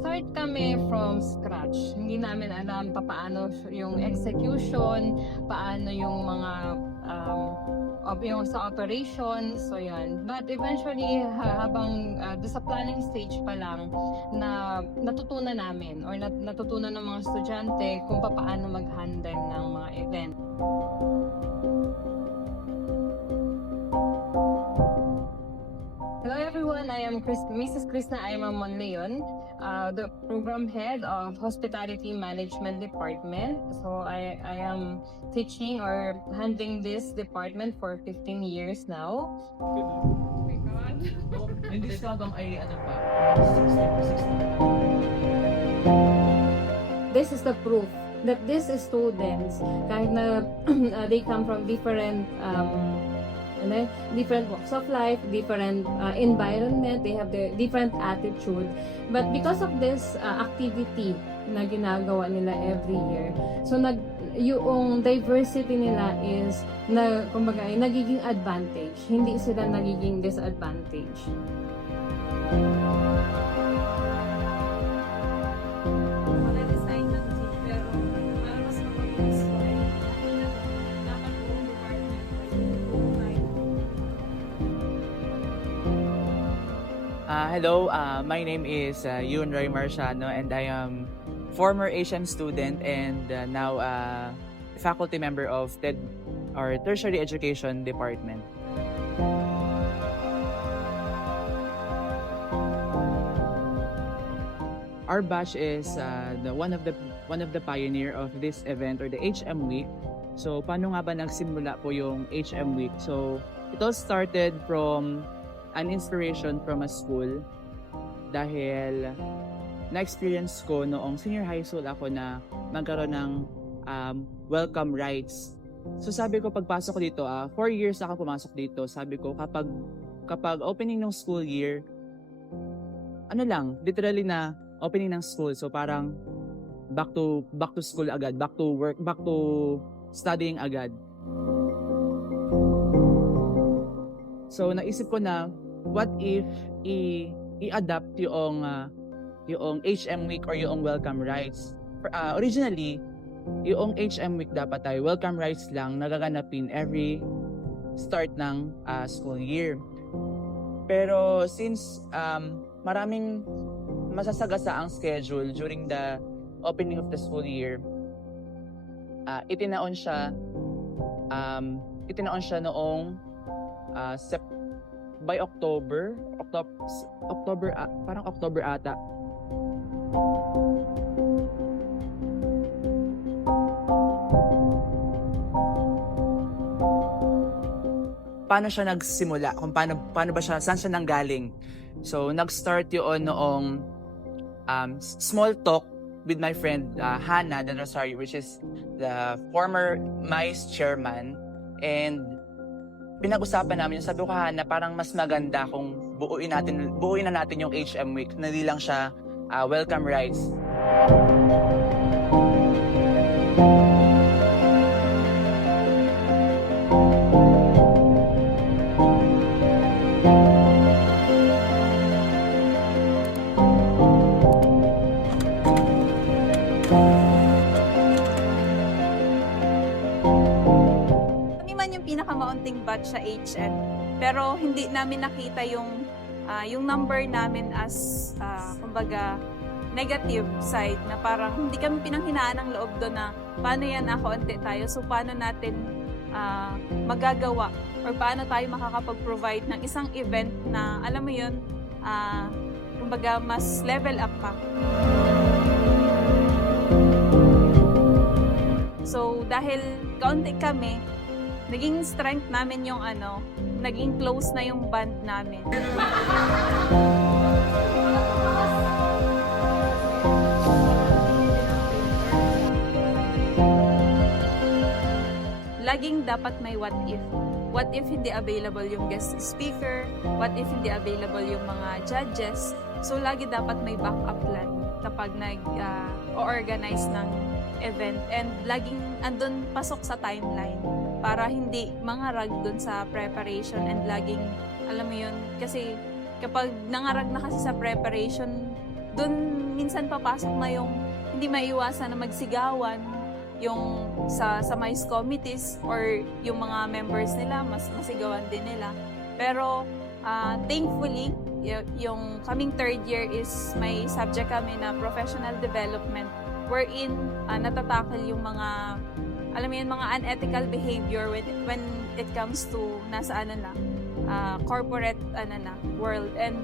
nag-start kami from scratch. Hindi namin alam paano yung execution, paano yung mga yung sa operation, so yan. But eventually, habang doon sa planning stage pa lang, na natutunan namin or natutunan ng mga estudyante kung paano mag-handle ng mga event. Hello everyone, I am Mrs. Krishna Aima Monleon, the program head of Hospitality Management Department. So I am teaching or handling this department for 15 years now. Oh my God. Yung discount ay ano pa? 60. This is the proof that these students, kahit na they come from different different walks of life, different environment, they have the different attitude. But because of this activity na ginagawa nila every year, so yung diversity nila is kumbaga ay nagiging advantage, hindi sila nagiging disadvantage. Hello, my name is Yun Roy Marciano and I am former Asian student and now faculty member of TED or Tertiary Education Department. Our batch is one of the pioneer of this event or the HM Week. So paano nga ba nagsimula po yung HM Week? So it all started from an inspiration from a school dahil na-experience ko noong senior high school ako na magkaroon ng welcome rites. So sabi ko pagpasok ko dito, 4 years ako pumasok dito, sabi ko kapag opening ng school year, literally na opening ng school, so parang back to school agad, back to work, back to studying agad. So naisip ko na what if i-adapt yung HM Week or yung welcome rites. Originally, yung HM Week dapat ay welcome rites lang nagaganapin every start ng school year. Pero since maraming masasagasa ang schedule during the opening of the school year, itinaon siya noong by October parang October ata. Paano siya nagsimula? Kung paano ba siya, saan siya nanggaling? So nag-start yun noong small talk with my friend Hannah Del Rosario, which is the former MICE chairman, and pinag-usapan namin, sabi ko Hannah, parang mas maganda kung buuin na natin yung HM Week, na hindi lang siya welcome rites. Pinakamaunting batch sa HN, pero hindi namin nakita yung number namin as kumbaga negative side, na parang hindi kami pinanghinaan ng loob doon na paano yan nakaunti tayo, so paano natin magagawa or paano tayo makakapag-provide ng isang event na alam mo yun, kumbaga mas level up pa. So dahil kaunti kami, naging strength namin yung naging close na yung band namin. Laging dapat may what if. What if hindi available yung guest speaker? What if hindi available yung mga judges? So lagi dapat may backup plan kapag nag-organize ng event, and laging andun pasok sa timeline para hindi mangarag dun sa preparation, and laging, alam mo yun, kasi kapag nangarag na kasi sa preparation, dun minsan papasok na yung hindi maiwasan na magsigawan yung sa MICE committees or yung mga members nila, masigawan din nila. Pero thankfully, yung coming third year is may subject kami na professional development wherein natatakal yung mga, alam mo yun, mga unethical behavior when it comes to nasa corporate world. And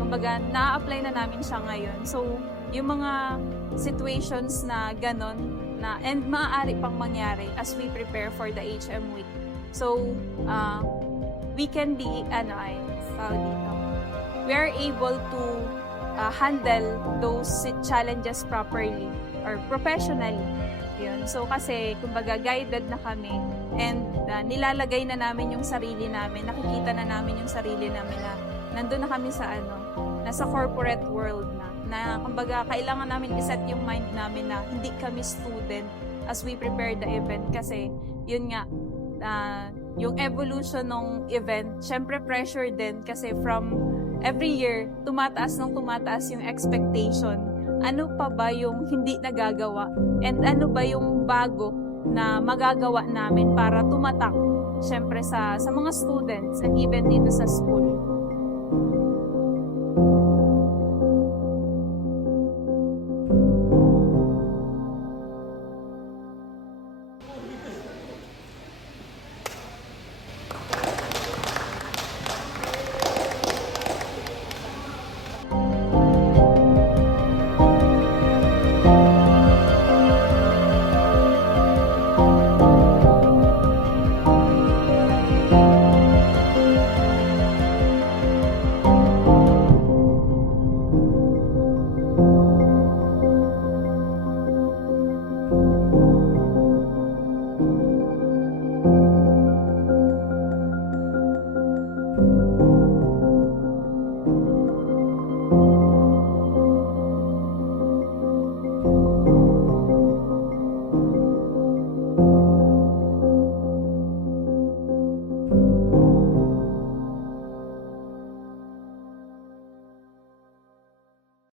kumbaga, na-apply na namin siya ngayon. So, yung mga situations na ganon, and maaari pang mangyari as we prepare for the HM Week. So, we can be, we are able to handle those challenges properly or professionally. Yun. So, kasi, kumbaga, guided na kami and nilalagay na namin yung sarili namin, nakikita na namin yung sarili namin na nandun na kami sa nasa corporate world na kumbaga kailangan namin iset yung mind namin na hindi kami student as we prepare the event kasi yun nga yung evolution ng event, syempre pressure din kasi from every year tumataas yung expectation. Ano pa ba yung hindi nagagawa and ano ba yung bago na magagawa namin para tumatak syempre sa mga students and even dito sa school.